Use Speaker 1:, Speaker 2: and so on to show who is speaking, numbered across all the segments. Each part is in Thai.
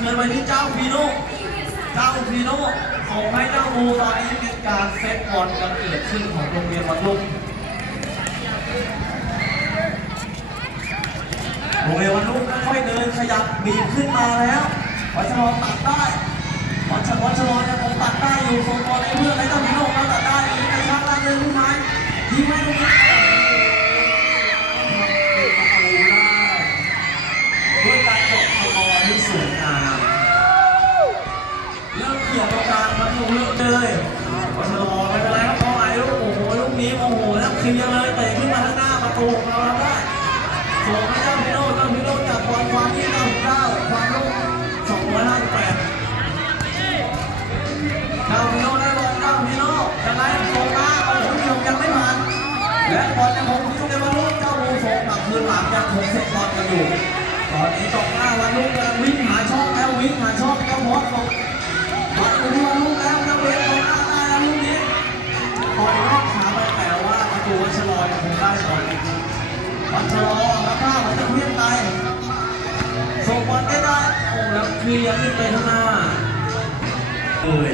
Speaker 1: คืนไปที่เจ้าพีโน่เจ้าพีโน่ส่งให้เจ้ามูตอนนี้มีการเซตบอลกันเกิดขึ้นของโรงเรียนวัดลุงโรงเรียนวัดลุงค่อยเดินขยับบีบขึ้นมาแล้ววัชรอตัดได้วัชรวัชรยังคงตัดได้อยู่ส่งบอลให้เพื่อนให้เจ้าพีโน่มาตัดได้มีกระชากลากเดินขึ้นมายิงไม่ลงได้ เลือกเลยวัชรอไม่เป็นไรครับเพราไอ้ลูกโอ้โหลูกนี้โอ้โหแล้วเคลียร์เลยเตะขึ้นมาข้างหน้าประตูของเราได้ส่งให้เจ้าพิโรจน์เจ้าพิโรจน์จากบอลความที่99ความลูก258เจ้าพิโรจน์ได้บอลเจ้าพิโรจน์ยังไงส่งมาบอลลูกนี้ยังไม่ผ่านและบอลยังคงอยู่ในบอลลูกเจ้าบูส่งกลับคืนหลังยังคงเซตบอลกันอยู่ตอนนี้ตกหน้าวันลูกกำลังวิ่งหาช่องแล้ววิ่งหาช่องเจ้าบอส ไปข้างหน้าเลย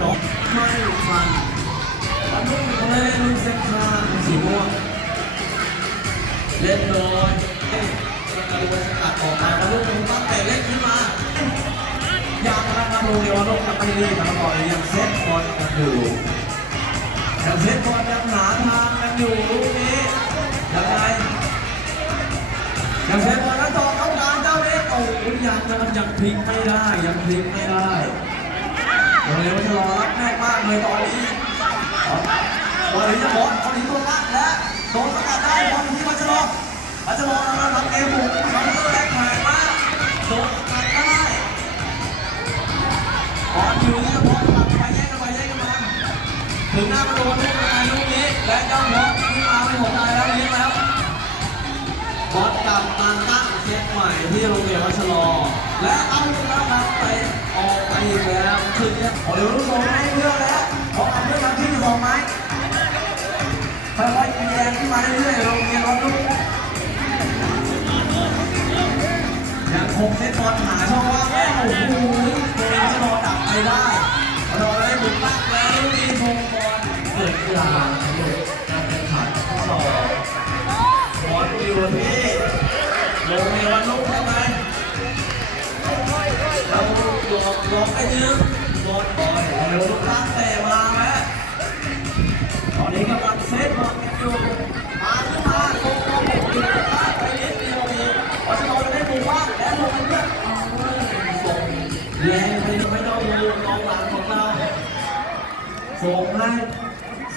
Speaker 1: ตบไม่ทันวันลูกเขาเล่นลูกเซ็นทรัลสีม่วงเล่นโดยกระโดดสกัดออกมาแล้วลูกมึงตั้งแต่เล่นขึ้นมาอยากมาทำโรงเรียนว่าลูกกับไปรีบมาก่อนยังเซตบอลกันอยู่ยังเซตบอลยังหาทางกันอยู่ลูกนี้ยังไง ยังเซตบอลแล้วต่อเข้ากลางเจ้าเล็กโอ้ยยังยังยังพลิกไม่ได้ยังพลิกไม่ได้โรงเรียนวัชรอรับแม่มากเลยตอนนี้บอลนี้จะบอลบอลนี้ตัวละและโดนสกัดได้บอลที่มัชโลมัชโลกำลังทำเกมบุกทำเพื่อแรงแข่งมากโดนสกัดได้บอลอยู่นี่บอลกลับไปแย่งกันไปแย่งกันมาถึงหน้าประตูลูกนายลูกนี้และเจ้าบอลขึ้นาไตใหม่ที่โรงเรียนวัชรอและเอาแล้วครับไปออกไปอีกแล้วคือเนี่ยโอ้ยลูกส่งให้เพื่อนแล้วขอเอาเพื่อนมาที่สองไหมค่อยๆกินแรงขึ้นมาเรื่อยๆโรงเรียนวัดลูกยังคงเซตบอลหาช่องว่างแม่โอ้โหโดนจะรอดักไปได้รอได้บุกลักแล้วลูกนี้ทงบอลเกิดกีฬาลูกการแข่งขันข้อสอบอลอยู่ที่ โรงเรียนวัดลูกใช่ไหมเราหลอกหลอกไปยืมบอลบอลเร็วลูกตั้งแต่มาแม่ตอนนี้กำลังเซตบอลกันอยู่มาขึ้นมาโกงโกงโกงอยู่ข้างไปนิดเดียวเองวัชรจะได้บุกบ้างและลงไปเพื่อนเอาเลยส่งแรงไปไม่ต้องดูกองหลังของเราส่งให้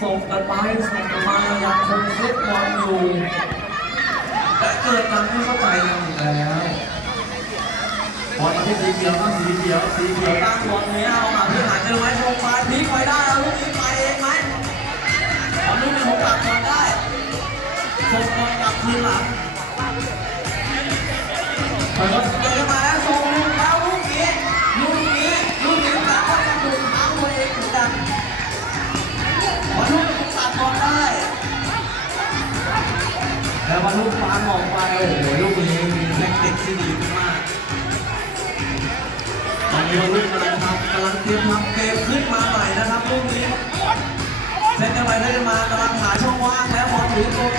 Speaker 1: ส่งกันไปส่งกันมายังคงเซตบอลอยู่ และเกิดการไม่เข้าใจกันอีกแล้วบอลมาที่สีเขียวครับสีเขียวสีเขียวตั้งบอลนี้เอามาเพื่อหาเจอไว้ชงไปพลิกไปได้แล้วลูกนี้ ลูกฟ้ามออกไปโอ้โหลูกนี้มีแท็กติกที่ดีมากตอนนี้บอลลูกกำลังทำกำลังเตรียมทำเกมขึ้นมาใหม่นะครับลูกนี้เล่นกันไปเล่นกันมากำลังหาช่องว่างแล้วบอลถึงตร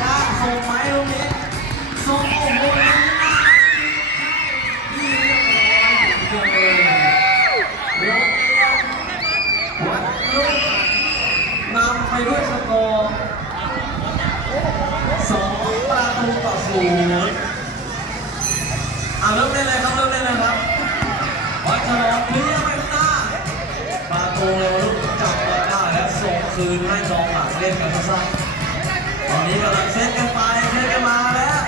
Speaker 1: ตูต่อศูนย์อะเริ่มเล่นเลยครับเริ่มเล่นเลยครับวัดฉลองเลี้ยงไปข้าน้าประตูลูกจับบอลได้แล้วส่งคืนให้กองหลังเล่นกันสั้นตอนนี้กำลังเซตกันไปเซตกันมาแล้ว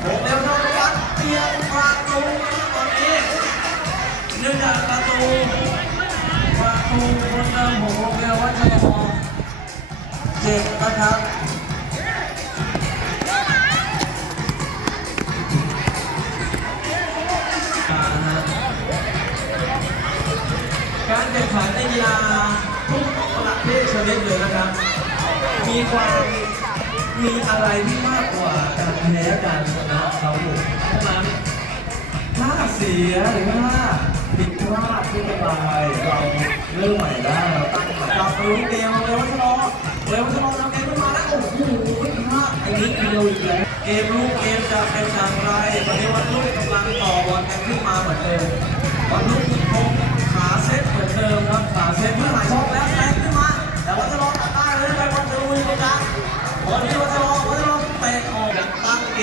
Speaker 1: โมเดลโดนวัดเตียงประตูตอนนี้เนื่องจากประตูประตูคนเดิมของโรงเรียนวัชรพงศ์เจ็บนะครับ กีฬาทุกเนิดเลยนะครับ มีความมีอะไรที่มากกว่าการแพ้การชนะครับผมเพราะฉะนั้นถ้าเสียหรือว่าผิดพลาดที่เป็นไรเราเริ่มใหม่ได้เราตั้งหม่กลับมาลุ้เกมเร็ววัชรอเร็ววัชรอนำเกมขึ้นมาแล้วโอ้โหพลาดอ้นิดเดียวอีกแล้วเกมลูกเกมจะเป็นอย่างไรตอนนี้วันลูกกำลังต่อบอลกันขึ้นมาเหมือนเดิมวันลูก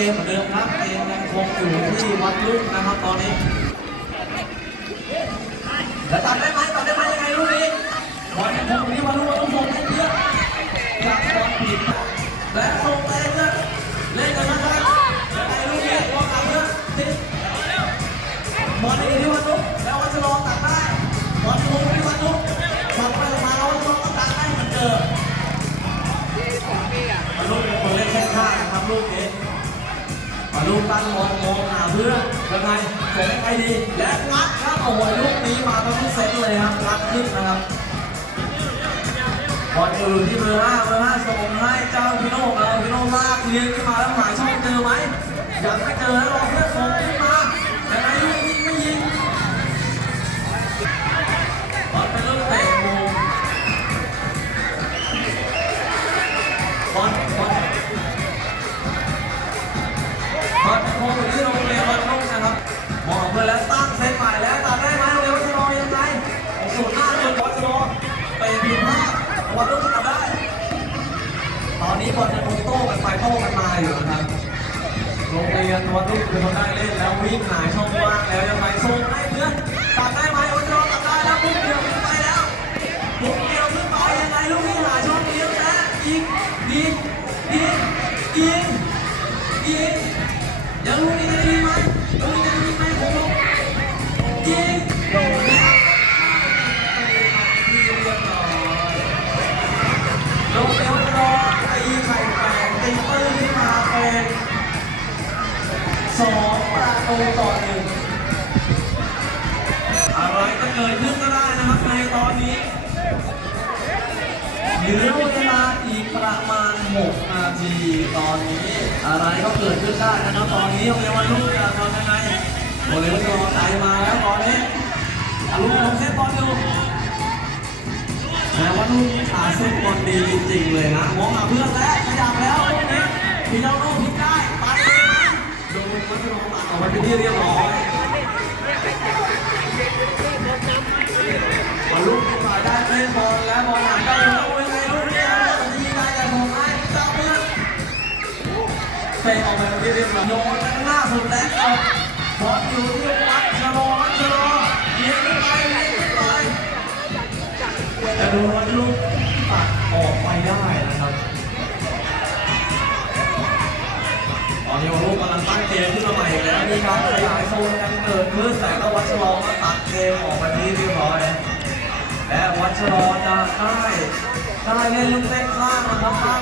Speaker 1: มเหมือนเดิมครับเกมยังคงอยู่ที่วัดลุ่มนะครับตอนนี้แล้วตัดได้ไหมตัดได้ไหมยังไงลูกนี้บอลยังคงอยู่ที่วัดลุ่มวัดลุ่มส่งให้เพื่อนจากบอลผิดและส่งเตะเพื่อเล่นกันนะครับยังไงลูกนี้วางกับเพื่อนทิ้งบอลอยู่ที่วัดลุ่มแล้ววัชรตัดได้บอลอยู่ที่วัดลุ่มสับไปออกมาแล้ววัชรก็ตัดได้เหมือนเดิมมาลูกเป็นคนเล่นแค่ข้างนะครับลูกนี้ ดูกตั้งมองมองหาเพื่อนยังไงส่งให้ใครดี และรัดครับโอ้โหลูกนี้มาทั้งเซตเลยครับรัดขึ้นนะครับบอลอยู่ที่เบอร์ห้าเบอร์ห้าส่งให้เจ้าพิโน่เราพิโน่ลากเลี้ยงขึ้นมาแล้วหมายช่องเจอไหมยังไม่เจอแล้วรอเพื่อนส่งขึ้นมา ร ตูต่อหนึ่งอะไรก็เกิดขึ้นก็ได้นะครับในตอนนี้เหลือเวลาอีกประมาณ 6 นาที ตอนนี้อะไรก็เกิดขึ้นได้นะครับ ตอนนี้โรงเรียนวันลูกจะทำยังไงโรงเรียนวันลูกใจมาแล้วตอนนี้อาลูกลงเซตบอลอยู่แต่ว่าลูกนี้ขาเส้นบอลดีจริงๆเลยนะมองหาเพื่อนแล้วขยับแล้วลูกนี้พี่เจ้าลูก อออกไปเป็นที่เรียบร้อยบอลลูกฝ่ายได้เล่นบอลแล้วบอลหายได้แล้วเป็นไงลูกเนี่ยมันจะยิงได้แต่ของให้เจ้าเพื่อนเตะออกไปที่เรียบร้อยโยนหน้าสุดแล้วบอลอยู่ที่วัดชะลอวัดชะลอเลี้ยงขึ้นไปเลี้ยงขึ้นไปแต่โดูวัดลูกตัดออกไปได้ ขึ้นมาใหม่แล้วมีการขยายโซนกันเกิดขึ้นแต่ก็วัชรอมาตัดเกมออกมาที่เรียบร้อยและวัชรอจะได้ได้เล่นลูกเล่นข้างนะครับ